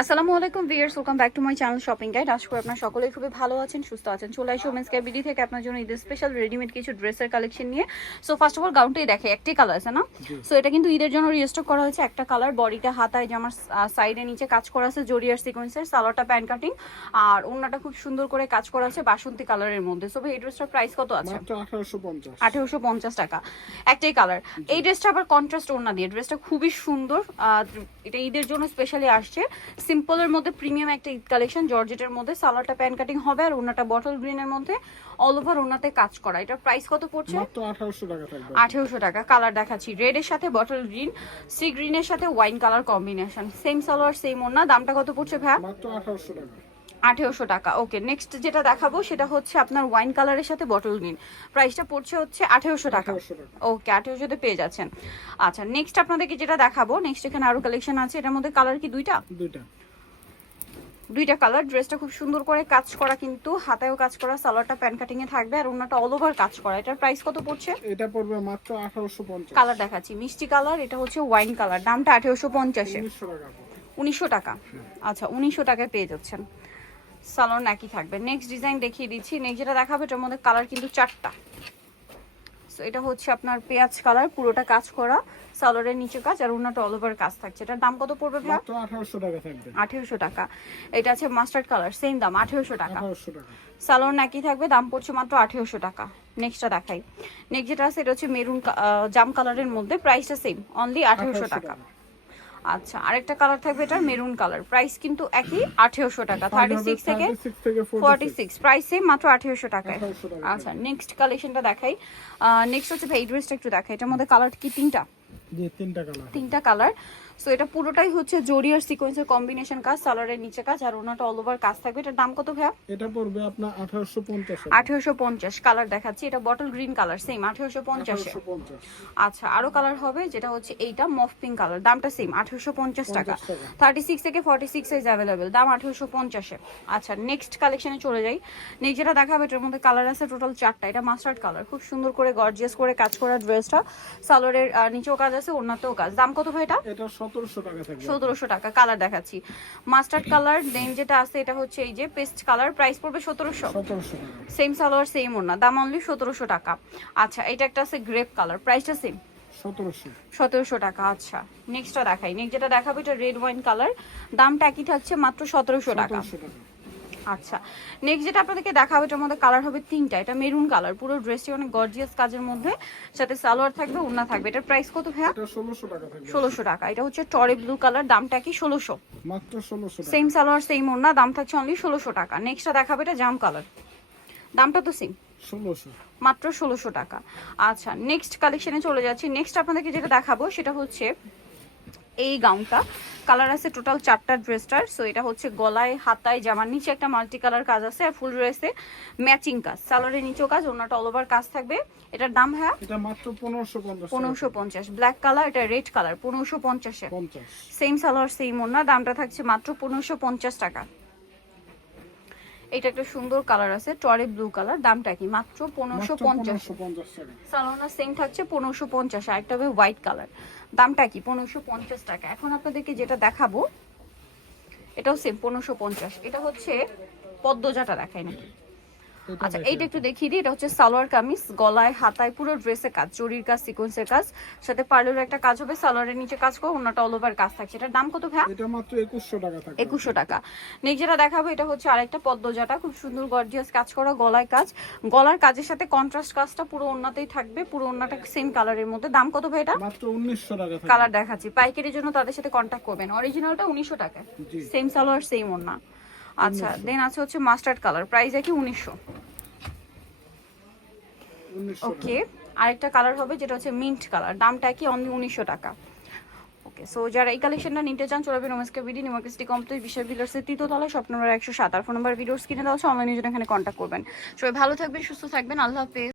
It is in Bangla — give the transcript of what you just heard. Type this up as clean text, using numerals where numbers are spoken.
আসসালামু আলাইকুম viewers, welcome back to my channel shopping guide. আশা করি আপনারা সকলেই খুবই ভালো আছেন, সুস্থ আছেন। চলে আসি ওমেন্স কেয়ার বিডি থেকে আপনার জন্য ঈদের স্পেশাল রেডিমেড কিছু ড্রেসের কালেকশন নিয়ে। সো ফার্স্ট অফ অল গাউনটাই দেখে একটাই কালার আছে না? সো এটা কিন্তু ঈদের জন্য রিস্টক করা হয়েছে। একটা কালার, বডিটা হাতায় জামার সাইডে নিচে কাজ করা আছে জরিয়ার সিকোয়েন্সের, সালোয়ারটা প্যান্ট কাটিং আর ওড়নাটা খুব সুন্দর করে কাজ করা আছে বাসন্তী কালারের মধ্যে। সো এই ড্রেসটার প্রাইস কত আছে? মাত্র 1850 টাকা। একটাই কালার। এই ড্রেসটা আবার কন্ট্রাস্ট ওড়না দিয়ে, ড্রেসটা খুবই সুন্দর। এটা ঈদের জন্য স্পেশালি আসছে। সিম্পলের মধ্যে প্রিমিয়াম একটা ঈদ কালেকশন, জর্জেটের মধ্যে। সালোয়ারটা প্যান্ট কাটিং হবে আর ওড়নাটা বটল গ্রিনের মধ্যে অল ওভার ওড়নাতে কাজ করা। এটার প্রাইস কত পড়ছে? মাত্র 1800 টাকা থাকবে। 1800 টাকা। কালার দেখাচ্ছি, রেড এর সাথে বটল গ্রিন, সি গ্রিনের সাথে wine colour combination, same salwar same ওড়না। দামটা কত পড়ছে ভাই? মাত্র 1800 টাকা। 1800 টাকা। ওকে, নেক্সট যেটা দেখাবো সেটা হচ্ছে আপনার ওয়াইন কালারের সাথে বটল গ্রিন। প্রাইসটা পড়ছে হচ্ছে 1800 টাকা। ওকে, 1800 তে পেয়ে যাচ্ছেন। আচ্ছা, নেক্সট আপনাদেরকে যেটা দেখাবো, নেক্সট এখানে আরো কালেকশন আছে। এটার মধ্যে কালার কি দুইটা কালার। ড্রেসটা খুব সুন্দর করে কাজ করা, কিন্তু হাতায়ও কাজ করা, সালোয়ারটা প্যান্ট কাটিং এ থাকবে আর ওন্নাটা অল ওভার কাজ করা। এটার প্রাইস কত পড়ছে? এটা পড়বে মাত্র 1850। কালার দেখাচ্ছি, মিষ্টি কালার, এটা হচ্ছে ওয়াইন কালার। দামটা 1850 এ। 1900 টাকা। 1900 টাকা। আচ্ছা, 1900 টাকায় পেয়ে যাচ্ছেন। সালোয়ার একই থাকবে। নেক্সট ডিজাইন দেখিয়ে দিচ্ছি। নেক্সট যেটা দেখাবো এটার মধ্যে কালার কিন্তু 4টা। সো এটা হচ্ছে আপনার পেঁয়াজ কালার, পুরোটা কাজ করা, সালোয়ারের নিচে কাজ আর ওন্নাটা অল ওভার কাজ থাকছে। এটার দাম কত পড়বে ভাই? মাত্র 1800 টাকা থাকবে। 1800 টাকা। এটা আছে মাস্টার্ড কালার, সেম দাম 1800 টাকা। 1800 টাকা। সালোয়ার একই থাকবে, দাম পড়ছে মাত্র 1800 টাকা। নেক্সটটা দেখাই। নেক্সট যেটা আছে এটা হচ্ছে মেরুন জাম কালারের মধ্যে, প্রাইসটা সেম, অনলি 1800 টাকা। আচ্ছা, আরেকটা কালার থাকবে এটার মেরুন কালার, প্রাইস কিন্তু একই 1800 টাকা। 36 থেকে 46, প্রাইস সেম, মাত্র 1800 টাকায়। আচ্ছা, নেক্সট কালেকশনটা দেখাই। নেক্সট হচ্ছে এই ড্রেসটা একটু দেখাই। এটার মধ্যে কালার কি তিনটা? জি, তিনটা কালার। সো এটা পুরোটাই হচ্ছে জরি আর সিকোয়েন্সের কম্বিনেশন কাজ, সালোয়ারের নিচে কাজ আর ওনাটা অল ওভার কাজ থাকবে। এটার দাম কত ভাইয়া? এটা পড়বে আপনার 1850। 1850। কালার দেখাচ্ছি, এটা বটল গ্রিন কালার, সেম 1850 এ। আচ্ছা, আরো কালার হবে যেটা হচ্ছে এইটা মফ পিঙ্ক কালার, দামটা সেম 1850 টাকা। 36 থেকে 46 সাইজ अवेलेबल, দাম 1850 এ। আচ্ছা, নেক্সট কালেকশনে চলে যাই। নেক্সট যেটা দেখাবে এটার মধ্যে কালার আছে টোটাল 4টা। এটা মাস্টার্ড কালার, খুব সুন্দর করে গর্জিয়াস করে কাজ করা ড্রেসটা, সালোয়ারের নিচেও কাজ আছে, ওন্নাতেও কাজ। দাম কত ভাই এটা? এটা 1700 টাকা থাকবে। 1700 টাকা। কালার দেখাচ্ছি, মাস্টার্ড কালার। দেন যেটা আছে এটা হচ্ছে এই যে পেস্ট কালার, প্রাইস পড়বে 1700 টাকা। সেম সালোয়ার সেম ওড়না, দাম অনলি 1700 টাকা। আচ্ছা, এটা একটা আছে গ্রেপ কালার, প্রাইসটা সেম 1700 টাকা। আচ্ছা, নেক্সটটা দেখাই। নেক্সট যেটা দেখাবো এটা রেড ওয়াইন কালার, দামটা একই থাকছে মাত্র 1700 টাকা। আচ্ছা, নেক্সট যেটা আপনাদেরকে দেখাবো এটার মধ্যে কালার হবে তিনটা। এটা মেরুন কালার, পুরো ড্রেসটি অনেক গর্জিয়াস কাজের মধ্যে, সাথে সালোয়ার থাকবে, ওড়না থাকবে। এটার প্রাইস কত ভাইয়া? এটা 1600 টাকা থাকবে। 1600 টাকা। এটা হচ্ছে টরে ব্লু কালার, দামটা কি 1600? মাত্র 1600 টাকা। সেম সালোয়ার সেম ওড়না, দাম থাকছে অনলি 1600 টাকা। নেক্সটটা দেখাবো এটা জাম কালার, দামটা তো সেম 1600, মাত্র 1600 টাকা। আচ্ছা, নেক্সট কালেকশনে চলে যাচ্ছি। নেক্সট আপনাদেরকে যেটা দেখাবো সেটা হচ্ছে এই গাউনটা। কালার আছে টোটাল 4টা ড্রেসটার। সো এটা হচ্ছে গলায় হাতায় জামার নিচে একটা মাল্টি কালার কাজ আছে আর ফুল ড্রেসে ম্যাচিং কাজ, সালোয়ারের নিচেও কাজ, ওন্নাটা অল ওভার কাজ থাকবে। এটার দাম হ্যাঁ এটা মাত্র 1550। 1550। ব্ল্যাক কালার, এটা রেড কালার, 1550 এ। 50। সেম সালোয়ার সেম ওন্না, দামটা থাকছে মাত্র 1550 টাকা। এটা একটা সুন্দর কালার আছে টরে ব্লু কালার, দামটা কি? মাত্র 1550 টাকা। সালোনা সেম থাকছে 1550। আর একটা হবে হোয়াইট কালার, দামটা কি? 1550 টাকা। এখন আপনাদেরকে যেটা দেখাবো এটাও সেম 1550। এটা হচ্ছে পদ্মজাটা দেখাই নাকি? আচ্ছা, এইটা একটু দেখিয়ে দিই। এটা হচ্ছে সালোয়ার কামিজ, গলায় হাতায় পুরো ড্রেসে কাজ, জরির কাজ, সিকোয়েন্সের কাজ, সাথে পার্লের একটা কাজ হবে, সালোয়ারের নিচে কাজ করে ওন্নাটা অল ওভার কাজ থাকছে। এটার দাম কত ভাই? এটা মাত্র 2100 টাকা থাকবে। 2100 টাকা। নেক্সট যেটা দেখাবো এটা হচ্ছে আরেকটা পদ্মজাটা, খুব সুন্দর গর্জিয়াস কাজ করা, গলায় কাজ, গলার কাজের সাথে কন্ট্রাস্ট কাজটা পুরো ওন্নাতেই থাকবে, পুরো ওন্নাটা সেম কালারের মধ্যে। দাম কত ভাই এটা? মাত্র 1900 টাকা থাকবে। কালার দেখাচ্ছি, পাইকারির জন্য তাদের সাথে কন্ট্যাক্ট করবেন। অরিজিনালটা 1900 টাকা, সেম সালোয়ার সেম ওন্না। আচ্ছা, দেন আছে হচ্ছে মাস্টার্ড কালার, প্রাইস একই 1900। ওকে, আরেকটা কালার হবে যেটা হচ্ছে মিন্ট কালার, দামটা কি? অনলি 1900 টাকা। ওকে, সো যারা এই কালেকশনটা নিতে চান চলে যাবেন ওমেন্সকে BD, new market city complex, বিশাল বিল্ডার্সের তৃতীয়তলা, শপ নম্বর 107। আর ফোন নাম্বার ভিডিওস কিনে দেওয়া, অনলাইনে জন্য এখানে কন্ট্যাক্ট করবেন। সবাই ভালো থাকবেন, সুস্থ থাকবেন, আল্লাহ হাফেজ।